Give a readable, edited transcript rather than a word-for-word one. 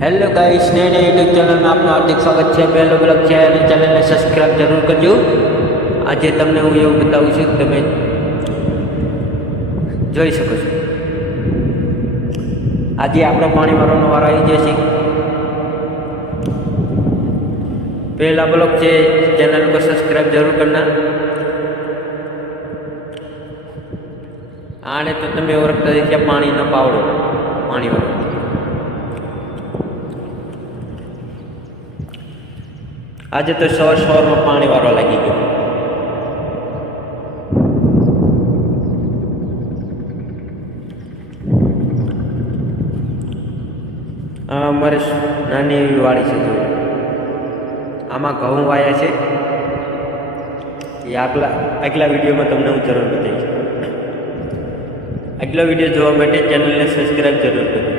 Hello guys, नए YouTube channel में आपનું हार्दिक સ્વાગત છે। પહેલો બ્લોગ છે અને ચેનલને સબસ્ક્રાઇબ જરૂર કરજો। આજે તમને હું એવું બતાવું છું કે તમે જોઈ શકો છો। આજે આપણો પાણી વાળવાનો વારો આવી ગયો છે। पहला ब्लॉग है, चैनल को सब्सक्राइब जरूर करना। आने तो तमे ओळखता देखिए पानी न पावड़ो पानी वालों आज तो शहर में पानी वारो लगी गयो। अमरे नानी एवी वाड़ी से जो आमा घऊं वाया है। अगला वीडियो में तमने हूँ जरूर बताईश। अगला वीडियो जोवा माटे चैनल ने सब्सक्राइब जरूर करो।